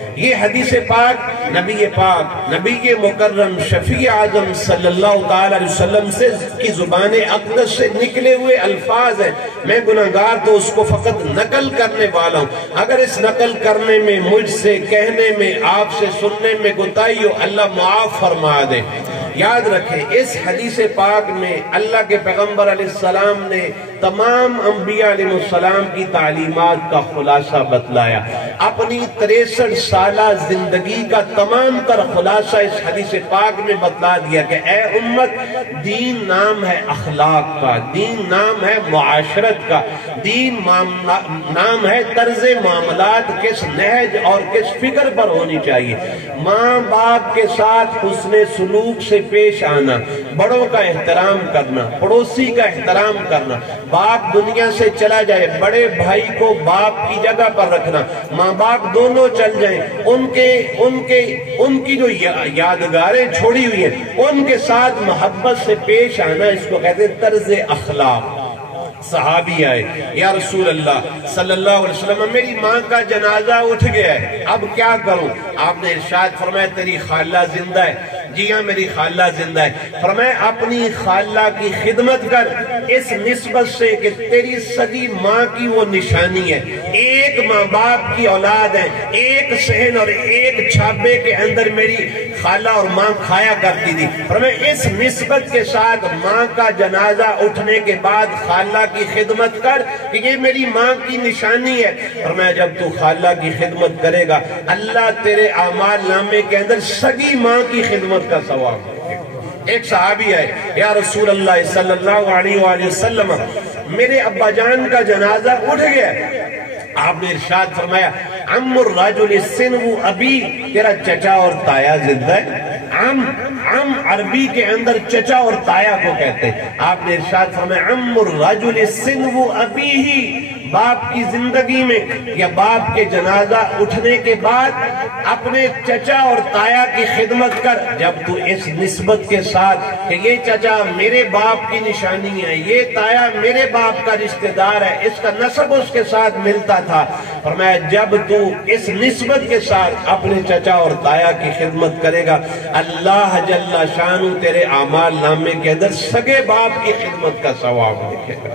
یہ حدیث پاک نبی مکرم شفیع اعظم صلی اللہ علیہ وسلم کی زبان اقدس سے نکلے ہوئے الفاظ ہیں۔ میں گناہگار تو اس کو فقط نقل کرنے والا ہوں، اگر اس نقل کرنے میں مجھ سے کہنے میں آپ سے سننے میں کوتاہی ہو اللہ معاف فرما دے۔ یاد رکھیں اس حدیث پاک میں اللہ کے پیغمبر علیہ السلام نے تمام انبیاء علیہ السلام کی تعلیمات کا خلاصہ بتلایا، اپنی 63 سالہ زندگی کا تمام تر خلاصہ اس حدیث پاک میں بتلا دیا کہ اے امت، دین نام ہے اخلاق کا، دین نام ہے معاشرت کا، دین نام ہے طرز معاملات کس نہج اور کس فکر پر ہونی چاہیے، ماں باپ کے ساتھ حسن سلوک سے پیش آنا، بڑوں کا احترام کرنا، پڑوسی کا احترام کرنا، باپ دنیا سے چلا جائے بڑے بھائی کو باپ کی جگہ پر رکھنا، ماں باپ دونوں چل جائیں ان کی جو یادگاریں چھوڑی ہوئی ہیں ان کے ساتھ محبت سے پیش آنا، اس کو کہتے ہیں طرز اخلاق۔ صحابی آئے، یا رسول اللہ صلی اللہ علیہ وسلم میری ماں کا جنازہ اٹھ گیا ہے، اب کیا کروں؟ آپ نے ارشاد فرمایا تیری خالہ زندہ ہے؟ جی ہاں میری خالہ زندہ ہے۔ فرمایا اپنی خالہ کی خدمت کر اس نسبت سے کہ تیری سگی ماں کی وہ نشانی ہے، ایک ماں باپ کی اولاد ہے، ایک صحن اور ایک چھابے کے اندر میری خالہ اور ماں کھایا کرتی تھی۔ فرمایا اس نسبت کے ساتھ ماں کا جنازہ اٹھنے کے بعد خالہ کی خدمت کر کہ یہ میری ماں کی نشانی ہے۔ فرمایا جب تو خالہ کی خدمت کرے گا اللہ تیرے اعمال نامے کے اندر سگی ماں کی خدمت کا ثواب ہے۔ ایک صحابی ہے، یا رسول اللہ صلی اللہ علیہ وآلہ وسلم میرے ابا جان کا جنازہ اٹھ گیا۔ آپ نے ارشاد فرمایا عم الرجل سنو ابی، تیرا چچا اور تایا زندہ ہے۔ عم عربی کے اندر چچا اور تایا کو کہتے ہیں۔ آپ نے ارشاد فرمایا عم الرجل سنو ابی ہی، باپ کی زندگی میں یا باپ کے جنازہ اٹھنے کے بعد اپنے چچا اور تایا کی خدمت کر، جب تو اس نسبت کے ساتھ کہ یہ چچا میرے باپ کی نشانی ہے، یہ تایا میرے باپ کا رشتہ دار ہے، اس کا نسب اس کے ساتھ ملتا تھا۔ فرمایا جب تو اس نسبت کے ساتھ اپنے چچا اور تایا کی خدمت کرے گا اللہ جل شانہ تیرے اعمال نامے کے اندر سگے باپ کی خدمت کا ثواب لکھے گا۔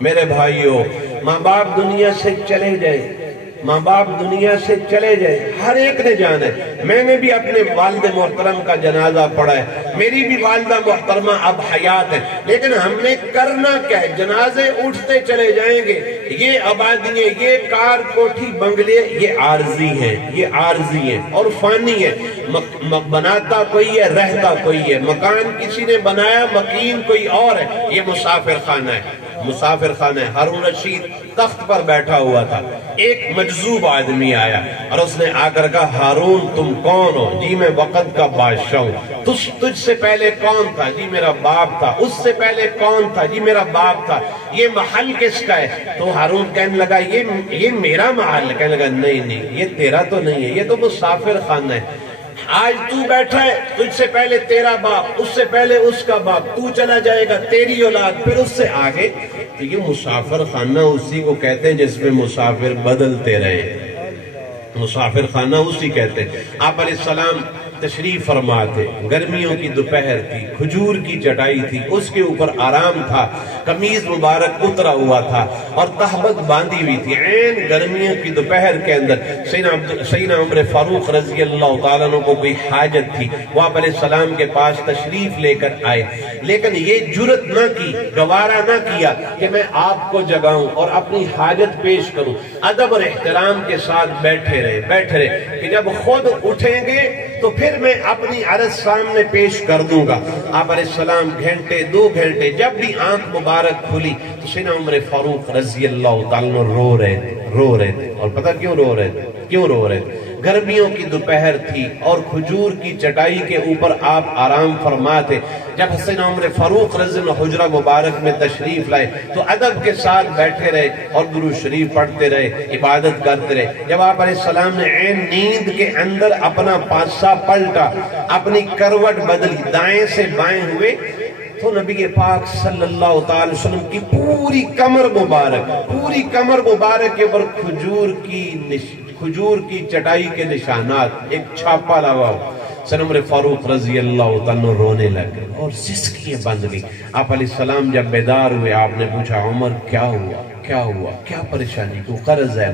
میرے بھائیوں، ماں باپ دنیا سے چلے جائے، ماں باپ دنیا سے چلے جائے، ہر ایک نے جانا ہے۔ میں نے بھی اپنے والد محترم کا جنازہ پڑھا ہے، میری بھی والدہ محترمہ اب حیات ہے، لیکن ہم نے کرنا کیا ہے؟ جنازے اٹھتے چلے جائیں گے۔ یہ آبادیاں، یہ کار کوٹھی بنگلے، یہ عارضی ہیں، یہ عارضی ہیں اور فانی ہیں۔ بناتا کوئی ہے، رہتا کوئی ہے، مکان کسی نے بنایا، مکین کوئی اور ہے۔ یہ مسافر خانہ ہے، مسافر خانہ ہے۔ ہارون رشید تخت پر بیٹھا ہوا تھا، ایک مجذوب آدمی آیا اور اس نے آ کر کہا ہارون تم کون ہو؟ جی میں وقت کا بادشاہ ہوں۔ تجھ سے پہلے کون تھا؟ جی میرا باپ تھا۔ اس سے پہلے کون تھا؟ جی میرا باپ تھا۔ یہ محل کس کا ہے؟ تو ہارون کہنے لگا یہ میرا محل ہے۔ کہنے لگا نہیں یہ تیرا تو نہیں ہے، یہ تو مسافر خانہ ہے۔ آج تو بیٹھا ہے، تجھ سے پہلے تیرا باپ، اس سے پہلے اس کا باپ، تو چلا جائے گا تیری اولاد، پھر اس سے آگے۔ تو یہ مسافر خانہ اسی کو کہتے ہیں جس میں مسافر بدلتے رہے، مسافر خانہ اسی کہتے ہیں۔ آپ علیہ السلام تشریف فرما تھے، گرمیوں کی دوپہر تھی، کھجور کی چٹائی تھی، اس کے اوپر آرام تھا، قمیض مبارک اترا ہوا تھا اور تہبت باندھی ہوئی تھی۔ عین گرمیوں کی دوپہر کے اندر سیدنا عمر فاروق رضی اللہ تعالیٰ عنہ کو کوئی حاجت تھی، وہ آپ علیہ السلام کے پاس تشریف لے کر آئے، لیکن یہ جرت نہ کی، گوارا نہ کیا کہ میں آپ کو جگاؤں اور اپنی حاجت پیش کروں۔ ادب اور احترام کے ساتھ بیٹھے رہے کہ جب خود اٹھیں گے تو پھر میں اپنی عرض سامنے پیش کر دوں گا۔ آپ علیہ السلام گھنٹے 2 گھنٹے جب بھی آنکھ مبارک کھلی تو سیدنا عمر فاروق رضی اللہ تعالیٰ رو رہے تھے۔ اور پتہ کیوں رو رہے تھے؟ گرمیوں کی دوپہر تھی اور کھجور کی چٹائی کے اوپر آپ آرام فرما تھے۔ جب سیدنا عمر فاروق رضی اللہ حجرہ مبارک میں تشریف لائے تو ادب کے ساتھ بیٹھے رہے اور درود شریف پڑھتے رہے، عبادت کرتے رہے۔ جب آپ علیہ السلام نے عین نیند کے اندر اپنا پاسا پلٹا، اپنی کروٹ بدلی، دائیں سے بائیں ہوئے تو نبی پاک صلی اللہ علیہ وسلم کی پوری کمر مبارک کے اوپر کھجور کی چٹائی کے نشانات، ایک چھاپا لگا ہو۔ سنمر فاروق رضی اللہ عنہ رونے لگے اور سسکیاں بند گئی۔ آپ علیہ السلام جب بیدار ہوئے، آپ نے پوچھا عمر کیا ہوا، کیا ہوا، کیا پریشانی، کوئی قرض ہے،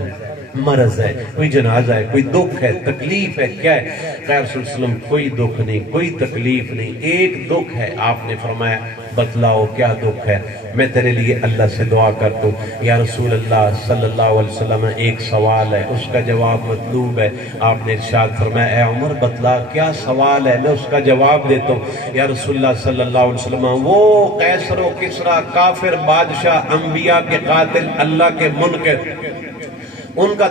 مرض ہے، کوئی جنازہ ہے، کوئی دکھ ہے، تکلیف ہے، کیا ہے؟ خیر رسول اللہ علیہ وسلم کوئی دکھ نہیں، کوئی تکلیف نہیں، ایک دکھ ہے۔ آپ نے فرمایا بتلاؤ کیا دکھ ہے، میں تیرے لیے اللہ سے دعا کرتا ہوں۔ یا رسول اللہ صلی اللہ علیہ وسلم ایک سوال ہے، اس کا جواب مطلوب ہے۔ آپ نے ارشاد فرمایا اے عمر بتلا کیا سوال ہے، میں اس کا جواب دیتا ہوں۔ یا رسول اللہ صلی اللہ علیہ وسلم وہ قیصر و کسریٰ کافر بادشاہ، انبیاء کے قاتل، اللہ کے منکر، ان کا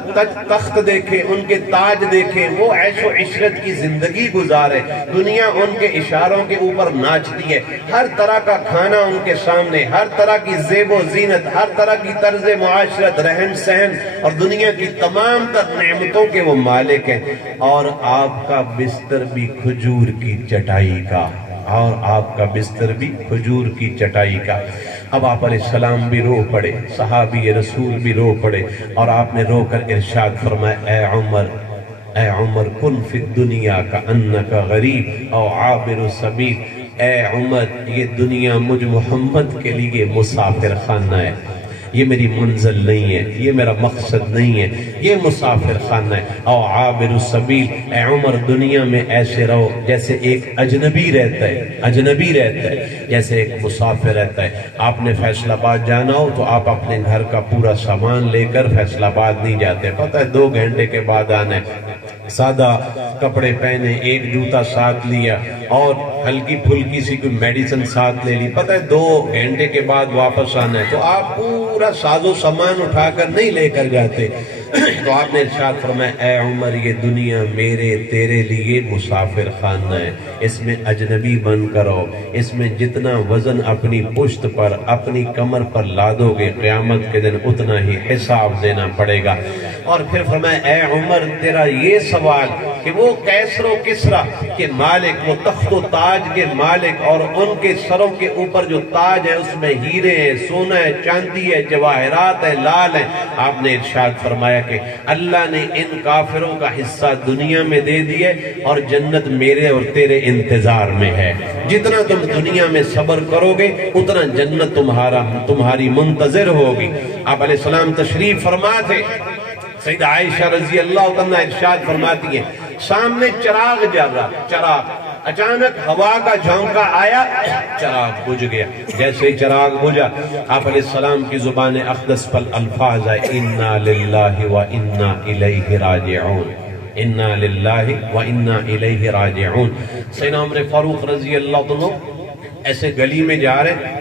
تخت دیکھیں، ان کے تاج دیکھیں، وہ عیش و عشرت کی زندگی گزارے، دنیا ان کے اشاروں کے اوپر ناچتی ہے، ہر طرح کا کھانا ان کے سامنے، ہر طرح کی زیب و زینت، ہر طرح کی طرز معاشرت، رہن سہن اور دنیا کی تمام تر نعمتوں کے وہ مالک ہیں، اور آپ کا بستر بھی کھجور کی چٹائی کا، اور آپ کا بستر بھی کھجور کی چٹائی کا۔ اب آپ علیہ السلام بھی رو پڑے، صحابی رسول بھی رو پڑے، اور آپ نے رو کر ارشاد فرمایا اے عمر کن فی الدنیا کأنک غریب او عابر سبیل۔ اے عمر یہ دنیا مجھ محمد کے لیے مسافر خانہ ہے، یہ میری منزل نہیں ہے، یہ میرا مقصد نہیں ہے، یہ مسافر خانہ ہے۔ او عابر السبیل، اے عمر دنیا میں ایسے رہو جیسے ایک اجنبی رہتا ہے، جیسے ایک مسافر رہتا ہے۔ آپ نے فیصل آباد جانا ہو تو آپ اپنے گھر کا پورا سامان لے کر فیصل آباد نہیں جاتے، پتہ ہے 2 گھنٹے کے بعد آنا ہے، سادہ کپڑے پہنے، ایک جوتا ساتھ لیا اور ہلکی پھلکی سی کوئی میڈیسن ساتھ لے لی، پتہ ہے 2 گھنٹے کے بعد واپس آنا ہے، تو آپ پورا ساز و سامان اٹھا کر نہیں لے کر جاتے۔ تو آپ نے ارشاد فرمایا اے عمر یہ دنیا میرے تیرے لیے مسافر خانہ ہے، اس میں اجنبی بن کرو، اس میں جتنا وزن اپنی پشت پر، اپنی کمر پر لادو گے، قیامت کے دن اتنا ہی حساب دینا پڑے گا۔ اور پھر فرمایا اے عمر تیرا یہ سوال کہ وہ کیسر و کسریٰ کے مالک، وہ تخت و تاج کے مالک، اور ان کے سروں کے اوپر جو تاج ہے اس میں ہیرے ہیں، سونا ہے، چاندی ہے، جواہرات ہے، لال ہے۔ آپ نے ارشاد فرمایا کہ اللہ نے ان کافروں کا حصہ دنیا میں دے دیے اور جنت میرے اور تیرے انتظار میں ہے، جتنا تم دنیا میں صبر کرو گے اتنا جنت تمہاری منتظر ہوگی۔ آپ علیہ السلام تشریف فرما تھے، سیدہ عائشہ رضی اللہ عنہ ارشاد فرماتی ہیں سامنے چراغ جل رہا، چراغ اچانک ہوا کا جھونکا آیا، چراغ بجھ گیا، جیسے ہی چراغ بجھا آپ علیہ السلام کی زبان اقدس پر الفاظ آئے انا للہ و انا الیہ راجعون، انا للہ و انا الیہ راجعون۔ سیدنا عمر فاروق رضی اللہ عنہ ایسے گلی میں جا رہے،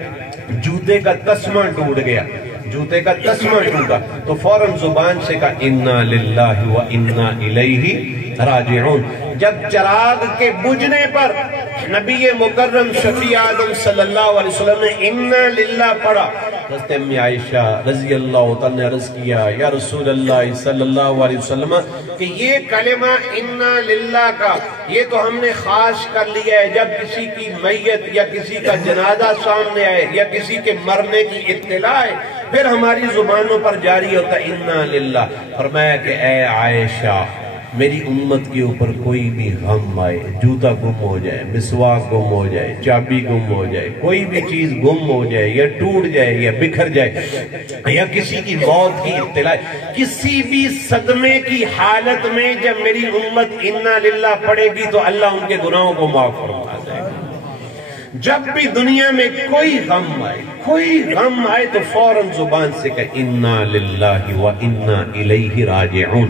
جوتے کا تسمہ ٹوٹ گیا، جوتے کا تسمہ ٹوٹا تو فوراً زبان سے کہا انا للہ و انا الیہ راجعون۔ جب چراغ کے بجھنے پر نبی مکرم شفیع اعظم صلی اللہ علیہ وسلم نے انا للہ پڑھا، حضرت امی عائشہ رضی اللہ عنہ نے عرض کیا یا رسول اللہ صلی اللہ علیہ وسلم کہ یہ کلمہ انا للہ کا یہ تو ہم نے خاص کر لیا ہے جب کسی کی میت یا کسی کا جنازہ سامنے آئے یا کسی کے مرنے کی اطلاع ہے، پھر ہماری زبانوں پر جاری ہوتا ہے انا للہ۔ فرمایا کہ اے عائشہ میری امت کے اوپر کوئی بھی غم آئے، جوتا گم ہو جائے، مسواک گم ہو جائے، چابی گم ہو جائے، کوئی بھی چیز گم ہو جائے یا ٹوٹ جائے یا بکھر جائے یا کسی کی موت کی اطلاع، کسی بھی صدمے کی حالت میں جب میری امت انا للہ پڑھے گی تو اللہ ان کے گناہوں کو معاف فرما دے گا۔ جب بھی دنیا میں کوئی غم آئے تو فوراً زبان سے کہ انا للہ و انا الیہ راجعون۔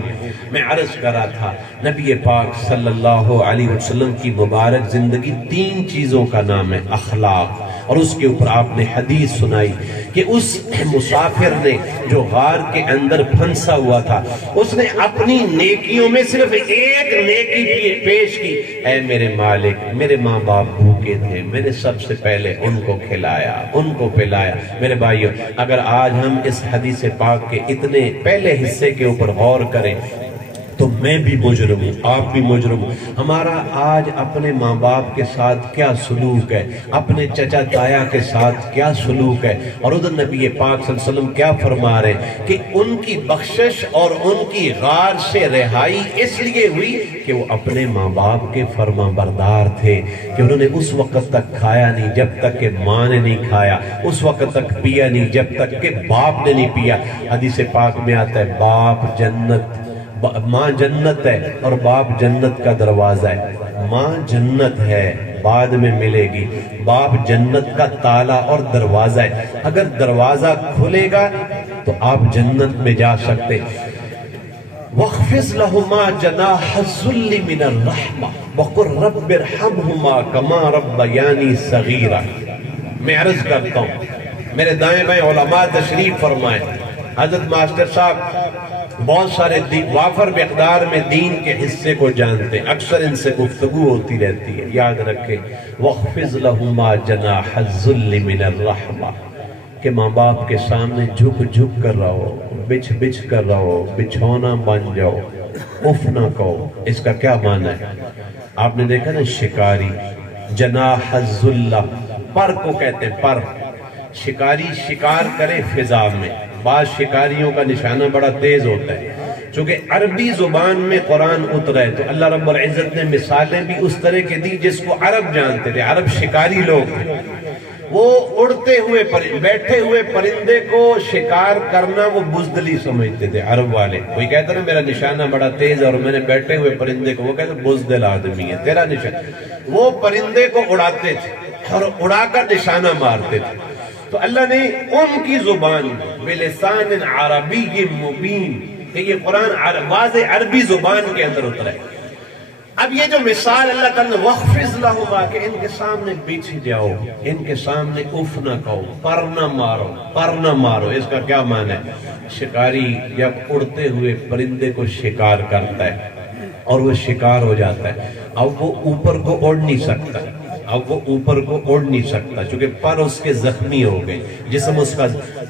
میں عرض کر رہا تھا نبی پاک صلی اللہ علیہ وسلم کی مبارک زندگی 3 چیزوں کا نام ہے، اخلاق، اور اس کے اوپر آپ نے حدیث سنائی کہ اس مسافر نے جو غار کے اندر پھنسا ہوا تھا اس نے اپنی نیکیوں میں صرف ایک نیکی پیش کی، اے میرے مالک میرے ماں باپ بھوکے تھے، میں نے سب سے پہلے ان کو کھلایا، ان کو پلایا۔ میرے بھائیو اگر آج ہم اس حدیث پاک کے اتنے پہلے حصے کے اوپر غور کریں تو تو میں بھی مجرم ہوں، آپ بھی مجرم ہوں۔ ہمارا آج اپنے ماں باپ کے ساتھ کیا سلوک ہے، اپنے چچا تایا کے ساتھ کیا سلوک ہے، اور ادھر نبی پاک صلی اللہ علیہ وسلم کیا فرما رہے ہیں کہ ان کی بخشش اور ان کی غار سے رہائی اس لیے ہوئی کہ وہ اپنے ماں باپ کے فرما بردار تھے، کہ انہوں نے اس وقت تک کھایا نہیں جب تک کہ ماں نے نہیں کھایا، اس وقت تک پیا نہیں جب تک کہ باپ نے نہیں پیا۔ حدیث پاک میں آتا ہے باپ جنت، ماں جنت ہے اور باپ جنت کا دروازہ ہے۔ ماں جنت ہے بعد میں ملے گی، باپ جنت کا تالا اور دروازہ ہے۔ اگر دروازہ کھلے گا تو آپ جنت میں جا سکتے۔ وَاخْفِضْ لَهُمَا جَنَاحَ الذُّلِّ مِنَ الرَّحْمَةِ وَقُلْ رَبِّ ارْحَمْهُمَا كَمَا رَبَّيَانِي صَغِيرًا۔ میں عرض کرتا ہوں، میرے دائیں بائیں علماء تشریف فرمائیں۔ حضرت ماسٹر صاحب بہت سارے وافر مقدار میں دین کے حصے کو جانتے ہیں، اکثر ان سے گفتگو ہوتی رہتی ہے، یاد رکھیں وَاخْفِضْ لَهُمَا جَنَاحَ الذُّلِّ مِنَ الرَّحْمَةِ کہ ماں باپ کے سامنے جھک جھک کر رہو، بچھ بچھ کر رہو، بچھونا بن جاؤ، اف نہ کہو۔ اس کا کیا معنی ہے؟ آپ نے دیکھا نا شکاری جناح الذل، پر کو کہتے ہیں، پر شکاری شکار کرے فضا میں۔ بعض شکاریوں کا نشانہ بڑا تیز ہوتا ہے، چونکہ عربی زبان میں قرآن اترا ہے تو اللہ رب العزت نے مثالیں بھی اس طرح کے دی جس کو عرب جانتے تھے۔ عرب شکاری لوگ تھے، وہ اڑتے ہوئے بیٹھے ہوئے پرندے کو شکار کرنا وہ بزدلی سمجھتے تھے عرب والے۔ کوئی کہتا نا میرا نشانہ بڑا تیز ہے اور میں نے بیٹھے ہوئے پرندے کو، وہ کہتے بزدل آدمی ہے تیرا نشانہ۔ وہ پرندے کو اڑاتے تھے اور اڑا کر نشانہ مارتے تھے۔ تو اللہ نے ان کی زبان بلسان عربی مبین، کہ یہ قرآن واضح عربی زبان کے اندر اترا ہے۔ اب یہ جو مثال اللہ تعالیٰ نے وَاخْفِضْ لَهُمَا کہ ان کے سامنے بچھ جاؤ، ان کے سامنے اف نہ کہو، پر نہ مارو، پر نہ مارو۔ اس کا کیا معنی ہے؟ شکاری جب اڑتے ہوئے پرندے کو شکار کرتا ہے اور وہ شکار ہو جاتا ہے، اب وہ اوپر کو اڑ نہیں سکتا، اب وہ اوپر کو اڑ نہیں سکتا چونکہ پر اس کے زخمی ہو گئے، جسم اس کا،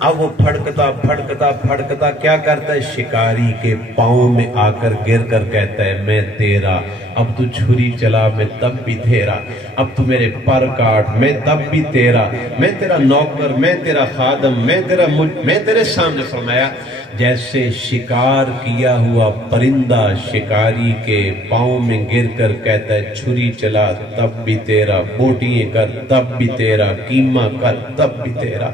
اب وہ پھڑکتا پھڑکتا پھڑکتا کیا کرتا ہے؟ شکاری کے پاؤں میں آ کر گر کر کہتا ہے میں تیرا، اب تو چھری چلا میں تب بھی تیرا، اب تو میرے پر کاٹ میں تب بھی تیرا، میں تیرا نوکر، میں تیرا خادم، میں تیرے سامنے۔ فرمایا جیسے شکار کیا ہوا پرندہ شکاری کے پاؤں میں گر کر کہتا ہے چھری چلا تب بھی تیرا، بوٹیاں کر تب بھی تیرا، قیمہ کر تب بھی تیرا۔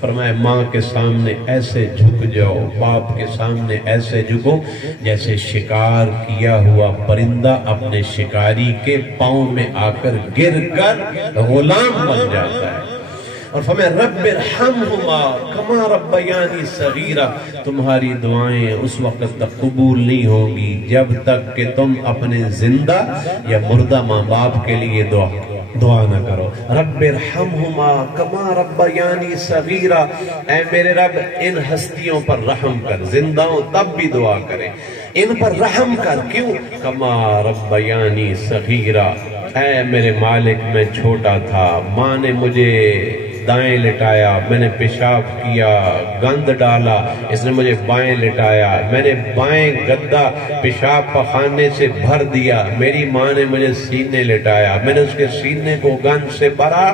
فرمایا ماں کے سامنے ایسے جھک جاؤ، باپ کے سامنے ایسے جھکو جیسے شکار کیا ہوا پرندہ اپنے شکاری کے پاؤں میں آ کر گر کر غلام بن جاتا ہے۔ اور فرمایا رب ارحمہما کما ربیانی صغیرا، تمہاری دعائیں اس وقت تک قبول نہیں ہوں گی جب تک کہ تم اپنے زندہ یا مردہ ماں باپ کے لیے دعا نہ کرو۔ رب ارحمہما کما ربیانی صغیرا، اے میرے رب ان ہستیوں پر رحم کر، زندہ ہوں تب بھی دعا کریں، ان پر رحم کر، کیوں؟ کما ربیانی صغیرا، اے میرے مالک میں چھوٹا تھا، ماں نے مجھے دائیں لٹایا، میں نے پیشاب کیا، گند ڈالا، اس نے مجھے بائیں لٹایا، میں نے بائیں گدا پیشاب پخانے سے بھر دیا، میری ماں نے مجھے سینے لٹایا، میں نے اس کے سینے کو گند سے بھرا،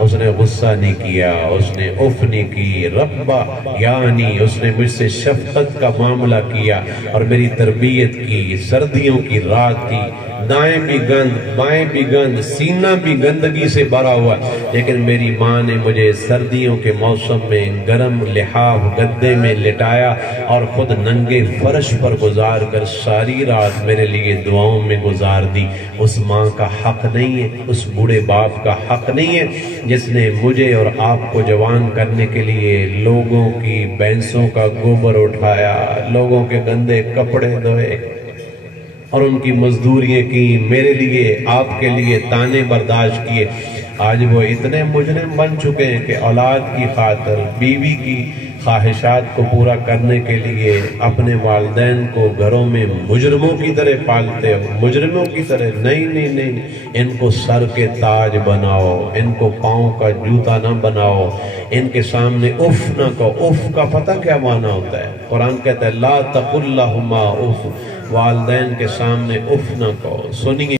اس نے غصہ نہیں کیا، اس نے اف نہیں کی، ربا یعنی اس نے مجھ سے شفقت کا معاملہ کیا اور میری تربیت کی۔ سردیوں کی رات تھی، دائیں بھی گند بائیں بھی گند، سینہ بھی گندگی سے بھرا ہوا، لیکن میری ماں نے مجھے سردیوں کے موسم میں گرم لحاف گدے میں لٹایا اور خود ننگے فرش پر گزار کر ساری رات میرے لیے دعاؤں میں گزار دی۔ اس ماں کا حق نہیں ہے، اس بوڑھے باپ کا حق نہیں ہے جس نے مجھے اور آپ کو جوان کرنے کے لیے لوگوں کی بھینسوں کا گوبر اٹھایا، لوگوں کے گندے کپڑے دھوئے اور ان کی مزدوریاں کی، میرے لیے آپ کے لیے تانے برداشت کیے۔ آج وہ اتنے مجرم بن چکے ہیں کہ اولاد کی خاطر، بیوی کی خواہشات کو پورا کرنے کے لیے اپنے والدین کو گھروں میں مجرموں کی طرح پالتے ہو، مجرموں کی طرح۔ نہیں، ان کو سر کے تاج بناؤ، ان کو پاؤں کا جوتا نہ بناؤ، ان کے سامنے اف نہ کہو۔ اف کا پتہ کیا معنی ہوتا ہے؟ قرآن کہتا ہے لا تقل لہما اف والدین کے سامنے اف نہ کہو. سنیے